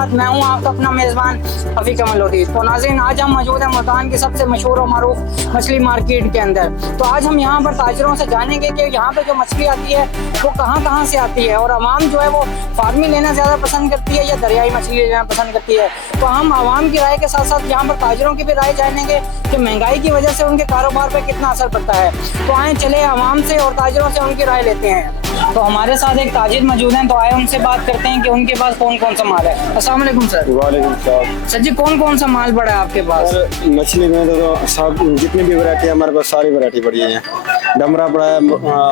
साथ मैं हूँ आपका अपना मेज़बान रफीक अमल लोधी। तो नाज़रीन, आज हम मौजूद हैं मुल्तान की सबसे मशहूर और मारूफ मछली मार्केट के अंदर। तो आज हम यहाँ पर ताजरों से जानेंगे कि यहाँ पे जो मछली आती है वो कहाँ कहाँ से आती है, और आवाम जो है वो फार्मी लेना ज़्यादा पसंद करती है या दरियाई मछली लेना पसंद करती है। तो हम आवाम की राय के साथ साथ यहाँ पर ताजरों की भी राय जानेंगे कि महंगाई की वजह से उनके कारोबार पर कितना असर पड़ता है। तो आए चले आवाम से और ताजरों से उनकी राय लेते हैं। तो हमारे साथ एक ताजिर मौजूद हैं, तो आए उनसे बात करते हैं कि उनके पास कौन कौन सा माल है। अस्सलाम वालेकुम सर। वालेकुम सलाम। सर जी, कौन कौन सा माल पड़ा है आपके पास? मछली में तो सब जितनी भी वैरायटी है हमारे पास सारी वैरायटी पड़ी है। डमरा पड़ा है,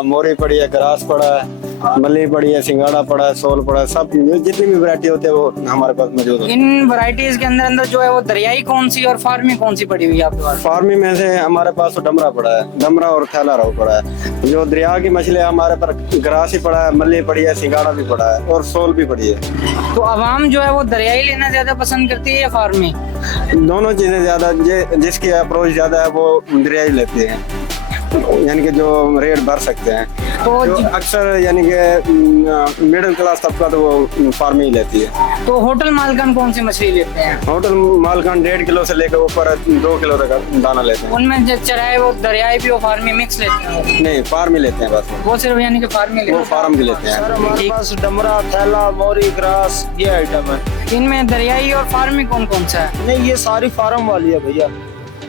मोरी पड़ी है, ग्रास पड़ा है, मल्ली पड़ी है, सिंगाड़ा पड़ा है, सोल पड़ा है, सब जितनी भी वैरायटी होती है वो हमारे पास मौजूद है। इन वैरायटीज के अंदर अंदर जो है वो दरियाई कौन सी और फार्मी कौन सी पड़ी हुई है आपके पास? फार्मी में से हमारे पास तो डमरा पड़ा है, डमरा और थैला रोहू पड़ा है। जो दरिया की मछली है हमारे पर ग्रास ही पड़ा है, मल्ली पड़ी है, सिंगाड़ा भी पड़ा है और सोल भी पड़ी है। तो आवाम जो है वो दरियाई लेना ज्यादा पसंद करती है या फार्मी? दोनों चीजें ज्यादा, जिसकी अप्रोच ज्यादा है वो दरियाई लेते हैं, यानी कि जो रेट भर सकते हैं। तो अक्सर यानी कि मिडिल क्लास तबका तो वो फार्मी ही लेती है। तो होटल मालकान कौन सी मछली लेते हैं? होटल मालकान 1.5 किलो से लेकर ऊपर 2 किलो तक दाना लेते हैं। उनमें जो चराए वो दरियाई भी वो फार्मी मिक्स लेते हैं? नहीं, फार्मी लेते हैं बस। वो सिर्फ यानी कि फार्मी लेते वो हैं? फार्म भी लेते हैं। हमारे पास डमरा, थैला, मोरी, ग्रास ये आइटम है। इनमें दरियाई और फार्मी कौन कौन सा है? नहीं, ये सारी फार्म वाली है भैया।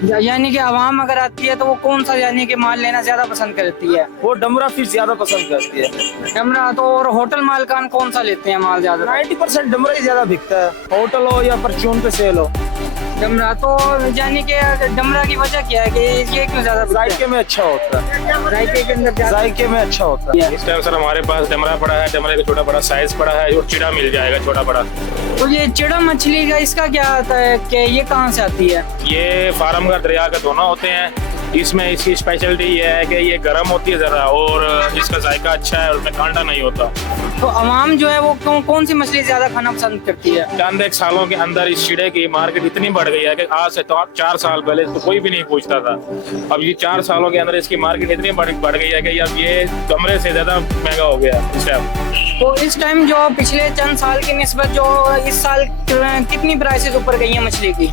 यानी कि आवाम अगर आती है तो वो कौन सा यानी कि माल लेना ज्यादा पसंद करती है? वो डमरा फिर ज्यादा पसंद करती है। डमरा तो, और होटल मालकान कौन सा लेते हैं माल ज्यादा? 90% डमरा ही ज्यादा बिकता है, होटल हो या परचून पे सेल हो। डमरा तो यानी कि डमरा की वजह क्या है कि ये क्यों ज्यादा बिकता है? जायके में अच्छा होता है, जायके के अंदर ज्यादा जायके में अच्छा होता है। इस टाइम सर हमारे पास डमरा पड़ा है, डमरे का छोटा बड़ा साइज पड़ा है और चिड़ा मिल जाएगा छोटा बड़ा। तो ये चिड़ा मछली का इसका क्या आता है कि ये कहाँ से आती है? ये फार्म का दरिया का दोनों होते हैं। इसमें इसकी स्पेशलिटी ये है कि ये गर्म होती है जरा और इसका जायका अच्छा है और उसमें कांटा नहीं होता। तो आवाम जो है वो कौन सी मछली ज्यादा खाना पसंद करती है? चंद एक सालों के अंदर इस चिड़े की मार्केट इतनी बढ़ गई है कि आज से तो 4 साल पहले तो कोई भी नहीं पूछता था। अब ये 4 सालों के अंदर इसकी मार्केट इतनी बढ़ गई है कि अब ये डमरे से ज्यादा महंगा हो गया इस टाइम। तो इस टाइम जो पिछले चंद साल की निस्बत जो इस साल कितनी प्राइसेस ऊपर गई है मछली की?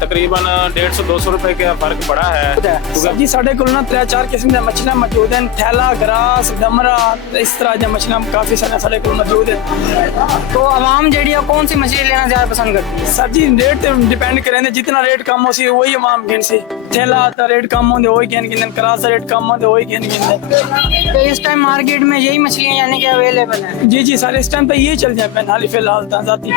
तकरीबन 150-200 रुपए का फर्क पड़ा है। सर जी, साढ़े को 3-4 किस्म की मछलियां मौजूद हैं। थैला, ग्रास, डमरा, इस तरह की मछलियां काफी सारे को मौजूद है। तो आवाम जेडी कौन सी मछली लेना ज्यादा पसंद करती है? सर जी, रेट डिपेंड करें, जितना रेट कम हो सी वही आवाम घेन से। थैला आता रेट कम होंगे वही घेन गिन, ग्रास रेट कम होंगे वही घेन गिन। तो इस टाइम मार्केट में यही मछलियां यानी कि अवेलेबल है? जी जी सर, इस टाइम पे ये चल जाए हाल फिलहाल जाती।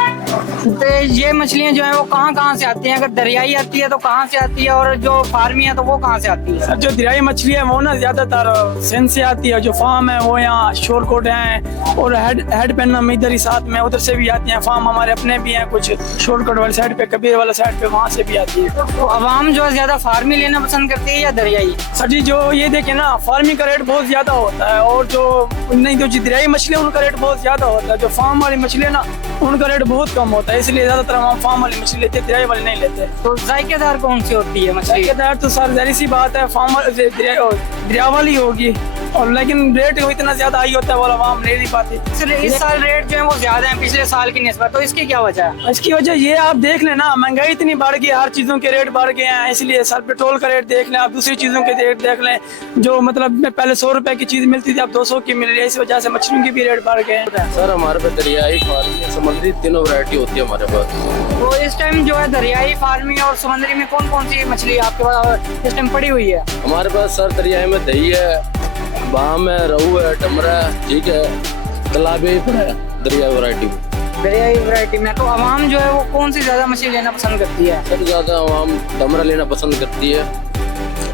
तो ये मछलियां जो है वो कहाँ से आती हैं? अगर दरियाई आती है तो कहाँ से आती है, और जो फार्मी है तो वो कहाँ से आती है? सर, जो दरियाई मछली है वो ना ज्यादातर सिंध से आती है। जो फार्म है वो यहाँ शोरकोट है और हेड पेन इधर ही साथ में उधर से भी आती है। फार्म हमारे अपने भी हैं कुछ शोरकोट वाली साइड पे, कबीर वाला साइड पे, वहाँ से भी आती है। तो आवाम जो है ज्यादा फार्मी लेना पसंद करती है या दरियाई? सर जी, जो ये देखे ना, फार्मी का रेट बहुत ज्यादा होता है और जो नहीं जो दरियाई मछली है उनका रेट बहुत ज्यादा होता है। जो फार्म वाली मछली है ना उनका रेट बहुत कम होता है, इसलिए ज्यादातर हम फार्म वाली मछली लेते हैं, दरियाई वाली नहीं लेते। तो जायकेदार कौन सी होती है मछली? जायकेदार तो सर जाहिर सी बात है फार्म दरिया वाली होगी, और लेकिन रेट इतना ज्यादा हाई होता है वो आवाम ले नहीं पाती। सर, इस साल रेट जो है वो ज्यादा है पिछले साल की निस्बत, तो इसकी क्या वजह है? इसकी वजह ये आप देख लेना, महंगाई इतनी बढ़ गई, हर चीजों के रेट बढ़ गए हैं, इसलिए सर पेट्रोल का रेट देख लें, आप दूसरी चीजों के रेट देख लें। जो मतलब पहले 100 रुपए की चीज मिलती थी अब 200 की मिल रही है, इस वजह से मछलियों की भी रेट बढ़ गए हैं। सर, हमारे पास दरियाई, फार्मी, समुद्री तीनों वैरायटी होती है हमारे पास। तो इस टाइम जो है दरियाई, फार्मी और समुद्री में कौन कौन सी मछली आपके पास इस टाइम पड़ी हुई है? हमारे पास सर दरियाई में दही है, बाम है, रहू है, डमरा है, ठीक है, तालाबी है, दरियाई वैरायटी में। दरियाई वैरायटी में तो आवाम जो है वो कौन सी ज्यादा मछली लेना पसंद करती है? सर ज्यादा आवाम डमरा लेना पसंद करती है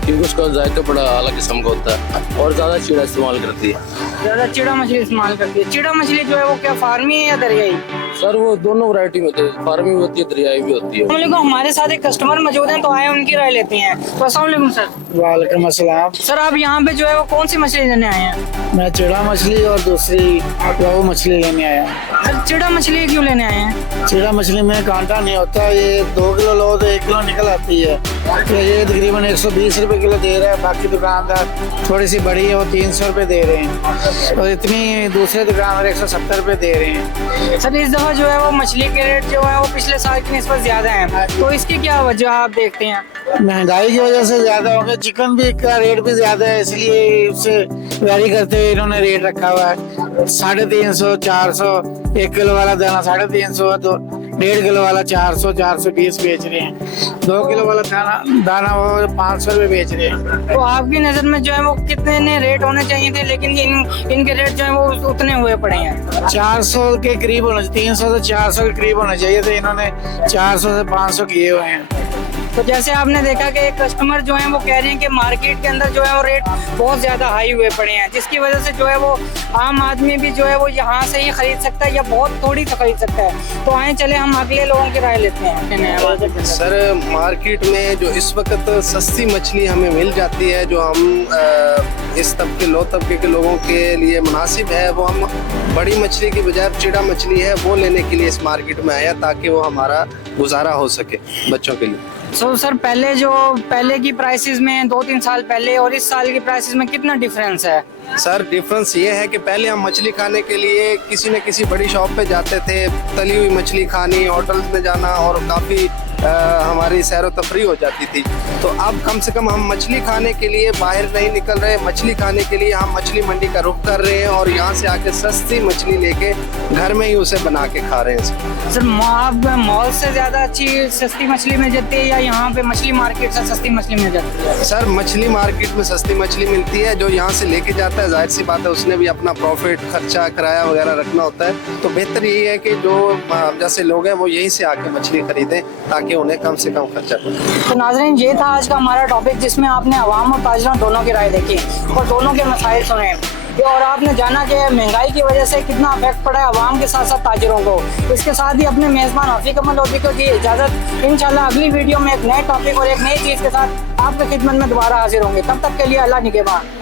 क्योंकि उसका जायका बड़ा अलग किस्म का होता है और ज्यादा चिड़ा इस्तेमाल करती है। ज्यादा चिड़ा मछली इस्तेमाल करती है। चिड़ा मछली जो है वो क्या फार्मी है या दरियाई? सर वो दोनों वैरायटी में होती है, फार्मी भी होती है, दरियाई भी होती है। हमारे साथ एक कस्टमर मौजूद हैं, तो आए उनकी राय लेते हैं। तो अस्सलाम वालेकुम सर। वालेकुम अस्सलाम। सर, आप यहाँ पे जो है वो कौन सी मछली लेने आए हैं? मैं चिड़ा मछली और दूसरी रोहू मछली लेने आया। सर, चिड़ा मछली क्यों लेने आए हैं? चिड़ा मछली में कांटा नहीं होता, ये 2 किलो लो तो 1 किलो निकल आती है। तो ये तकरीबन 120 रुपए किलो दे रहा है, बाकी दुकानदार थोड़ी सी बड़ी है वो 300 रुपए दे रहे हैं, और इतनी दूसरे दुकानदार 170 रुपए दे रहे हैं। सर इस दफा जो है वो मछली के रेट जो है वो पिछले साल की निस्बत ज्यादा है, तो इसकी क्या वजह आप देखते हैं? महंगाई की वजह से ज्यादा हो गया, चिकन भी का रेट भी ज्यादा है, इसलिए उससे वैरी करते हुए इन्होंने रेट रखा हुआ है 350, 400, 1 किलो वाला दाना 350, तो 1.5 किलो वाला 400, 420 बेच रहे हैं, 2 किलो वाला दाना वो 500 रुपए बेच रहे हैं। तो आपकी नजर में जो है वो कितने रेट होने चाहिए थे, लेकिन इनके रेट जो है वो उतने हुए पड़े हैं? 400 के करीब होना चाहिए, 300 से 400 के करीब होना चाहिए, तो इन्होंने 400 से 500 किए हुए हैं। तो जैसे आपने देखा कि कस्टमर जो है वो कह रहे हैं कि मार्केट के अंदर जो है वो रेट बहुत ज्यादा हाई हुए पड़े हैं, जिसकी वजह से जो है वो आम आदमी भी जो है वो यहाँ से ही खरीद सकता है या बहुत थोड़ी तो खरीद सकता है। तो आए चले हम अगले लोगों की राय लेते हैं। सर मार्केट में जो इस वक्त सस्ती मछली हमें मिल जाती है, जो हम इस तबके लो तबके के लोगों के लिए मुनासिब है, वो हम बड़ी मछली की बजाय चिड़ा मछली है वो लेने के लिए इस मार्केट में आया, ताकि वो हमारा गुजारा हो सके बच्चों के लिए। सर पहले की प्राइसेस में 2-3 साल पहले और इस साल की प्राइसेस में कितना डिफरेंस है? सर डिफरेंस ये है कि पहले हम मछली खाने के लिए किसी न किसी बड़ी शॉप पे जाते थे, तली हुई मछली खानी, होटल्स में जाना, और काफ़ी हमारी सैर व तफरी हो जाती थी। तो अब कम से कम हम मछली खाने के लिए बाहर नहीं निकल रहे, मछली खाने के लिए हम मछली मंडी का रुख कर रहे हैं और यहाँ से आके सस्ती मछली लेके घर में ही उसे बना के खा रहे हैं। सर आप मॉल से ज़्यादा अच्छी सस्ती मछली मिल जाती है या यहाँ पे मछली मार्केट से सस्ती मछली मिल जाती है? सर मछली मार्केट में सस्ती मछली मिलती है, जो यहाँ से लेके जाता है जाहिर सी बात है उसने भी अपना प्रॉफिट, खर्चा, किराया वगैरह रखना होता है। तो बेहतर यही है कि जो जैसे लोग हैं वो यहीं से आके मछली खरीदें, ताकि उन्हें कम से कम खर्चा पड़े। तो नाज़रीन ये था आज का हमारा टॉपिक, जिसमें आपने अवाम और ताजरों दोनों की राय देखी और दोनों के मसाइल सुने, और आपने जाना कि महंगाई की वजह से कितना अफेक्ट पड़ा है अवाम के साथ साथ ताजिरों को। इसके साथ ही अपने मेज़बान हफीक अहमद लोधी को दी इजाज़त। इंशाल्लाह अगली वीडियो में एक नए टॉपिक और एक नई चीज़ के साथ आपकी खिदमत में दोबारा हाजिर होंगे। तब तक के लिए अल्लाह निगहबान।